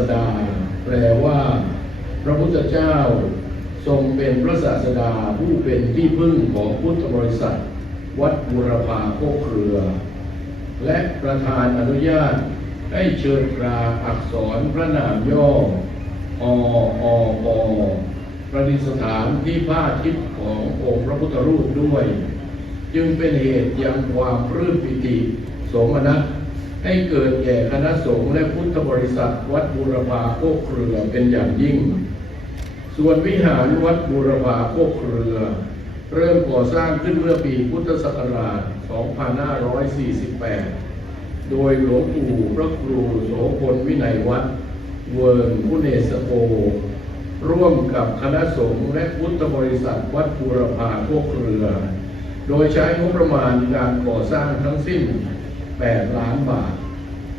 สดาแปลว่าพระพุทธเจ้าทรงเป็นพระศาสดาผู้เป็นที่พึ่งของพุทธบริษัทวัดบูรพาโคกเครือ และประธานอนุญาตให้เชิญตราอักษรพระนามย่ออปประดิษฐานที่ผ้าทิพย์ขององค์พระพุทธรูปด้วย จึงเป็นเหตุยังความปลื้มปิติโสมนัสให้เกิดแก่คณะสงฆ์และพุทธบริษัทวัดบูรพาโคกเครือเป็นอย่างยิ่งส่วนวิหารวัดบูรพาโคกเครือเริ่มก่อสร้างขึ้นเมื่อปีพุทธศักราช 2548 โดยหลวงปู่พระครูโสพลวินัยวัฒน์เวิร์นพุเนศโกร่วมกับคณะสงฆ์และพุทธบริษัทวัดบูรพาโคกเครือโดยใช้งบประมาณการก่อสร้างทั้งสิ้น8 ล้านบาท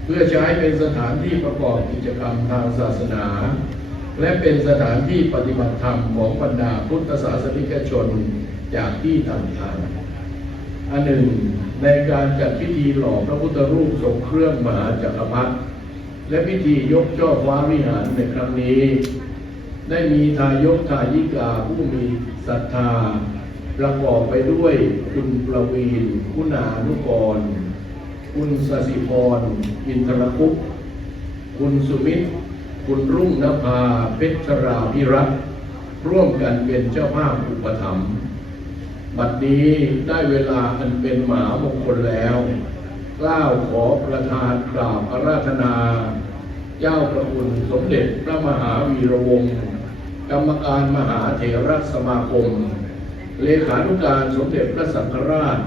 เพื่อใช้เป็นสถานที่ประกอบกิจกรรมทางศาสนาและเป็นสถานที่ปฏิบัติธรรมของบรรดาพุทธศาสนิกชนจากที่ต่างๆอันหนึ่งในการจัดพิธีหล่อพระพุทธรูปทรงเครื่องมหาจักรพรรดิและพิธียกช่อฟ้าวิหารในครั้งนี้ได้มีทายกทายิกาผู้มีศรัทธาประกอบไปด้วยคุณประวีณคุณานุกรคุณสศิพรอินทรคุปคุณสุมิตรคุณรุ่งนภาเพชรราภิรัตน์ร่วมกันเป็นเจ้าภาพอุปถัมภ์บัดนี้ได้เวลาอันเป็นมหามงคลแล้วกล้าวขอประธานกราบอาราธนาเจ้าพระคุณสมเด็จพระมหาวีระวงศ์กรรมการมหาเถรสมาคมเลขานุการสมเด็จพระสังฆราช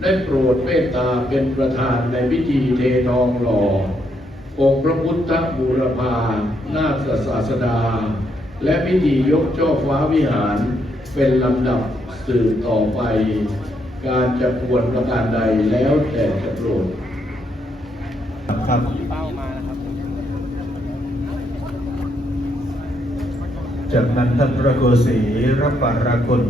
ได้โปรดเมตตาเป็นประธานในพิธีเททองหล่อองค์พระพุทธบูรพานาถศาสดาและพิธียกช่อฟ้าวิหารเป็นลำดับสืบต่อไปการจะควรประการใดแล้วแต่จะโปรดครับจากนั้นท่านพระโกศีรับปาราคุณ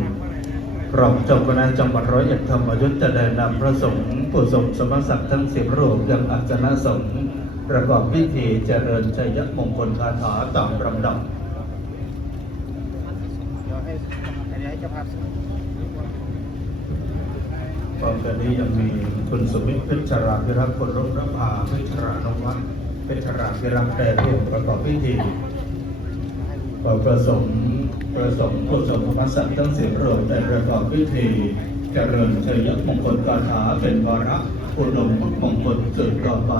รองเจ้าคณะจังหวัดร้อยเอ็ดธรรมยุทธจะได้นำพระสงฆ์ผู้ทรงสมณศักดิ์ทั้ง10 รูปยังอาสนะสงฆ์ประกอบพิธีเจริญชัยมงคลคาถาตามลำดับพร้อมกันนี้ยังมีคุณสมิทธิ์เพชรราภิรักษ์คุณรุ่งนภาเพชรานวัฒน์เพชรราภิรักษ์ได้ร่วมประกอบพิธีประสงค์ผู้ทรงธรรมศักดิ์ทั้ง10 รูปได้ประกอบพิธีเจริญชัยมงคลคาถาเป็นวาระอุดมมงคลสืบต่อไป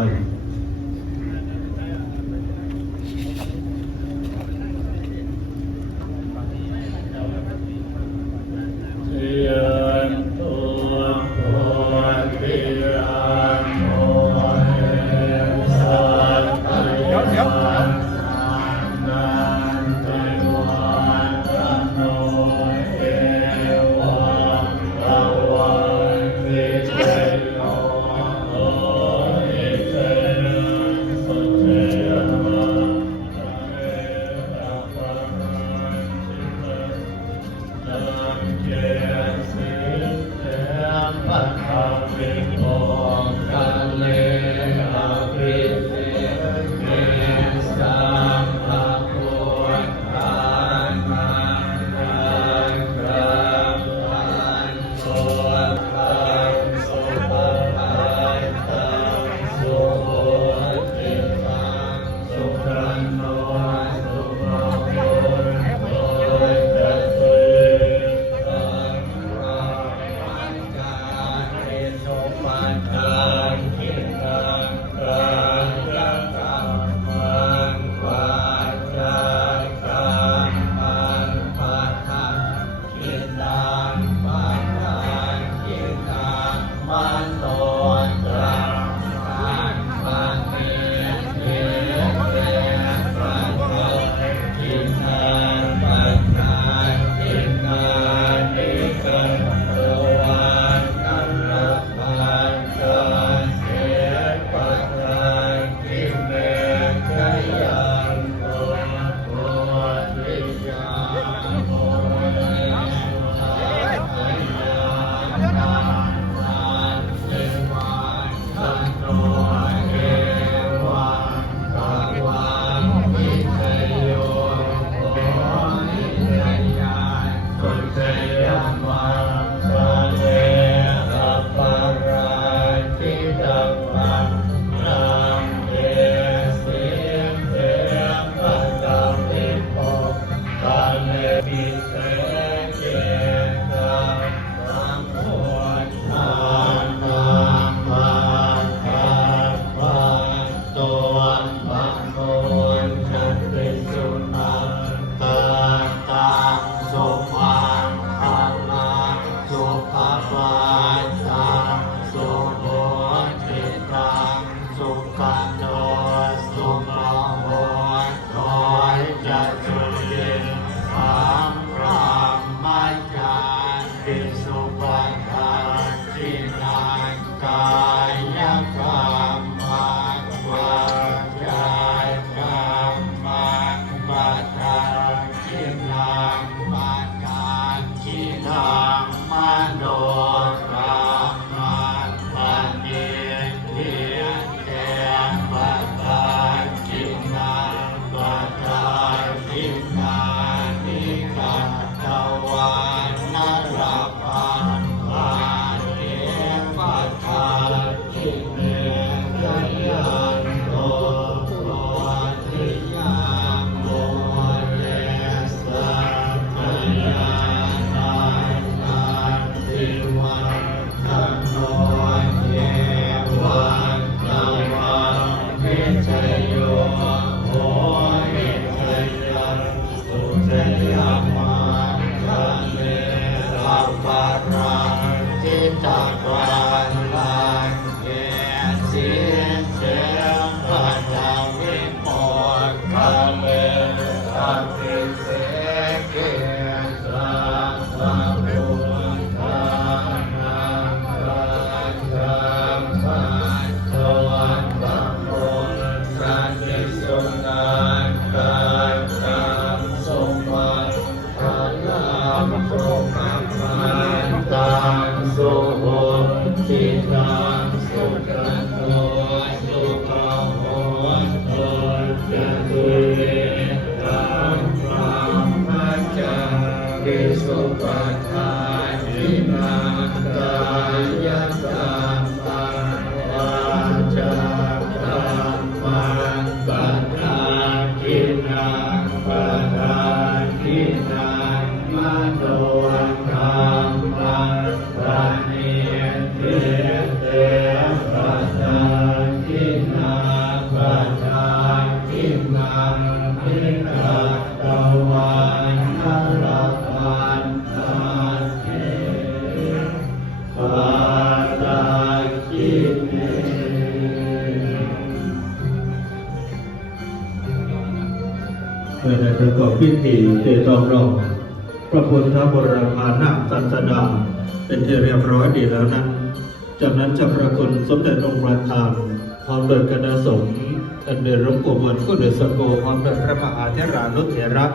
ตุเรธัมมังมัจจาริสุปทานินังกายกรรมังวาจากรรมังปัฏฐานินังปัฏฐานินังมโนธรรมังปณิเทเตปัฏฐานินังปัฏฐานินังนิกัตตวันนรพันธันเตปาราคิเนเมื่อได้ประกอบพิธีเจตองรองพระพุทธบรมานาศาสดาเป็นที่เรียบร้อยดีแล้วนั้นจากนั้นจะประคุณสมเด็จองค์ประธานพร้อมโดยคณะสงฆ์อันเป็นหลวงปู่บุญกุฎสโกพร้อมโดยพระมหาเถรานุเถระ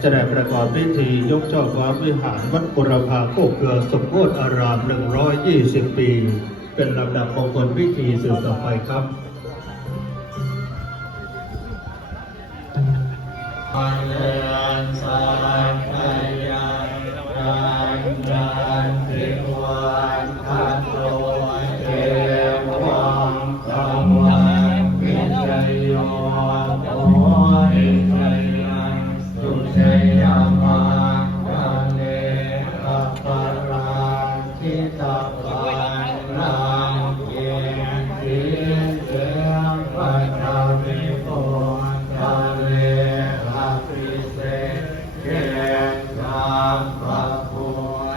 จะได้ประกอบพิธียกช่อฟ้าวิหารวัดบุรพาโคกเกลือสมโภชอาราม120 ปี เป็นลำดับของคนพิธีสืบต่อไปครับอันเลนสังขยังกันกันทิวันทัตโตเอวังสัมวันวิจัยโยโตอิจัยยังสุชัยยามังกันเลกัปปะรังทิตาปันนังเยติเตปัจจามิโกกันเลเกตัมปะพุ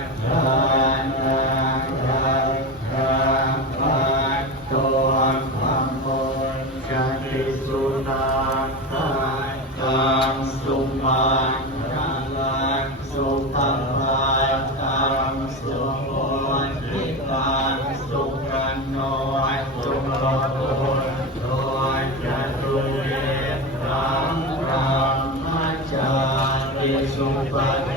ทธานังรักขังปัตโตธัมโมจันติสุนังขังตังสุมารังลังสุปัปปะตังสุโหติตังสุกันโนสุปะโพโตจัตุเรธัมมัจจาริสุปท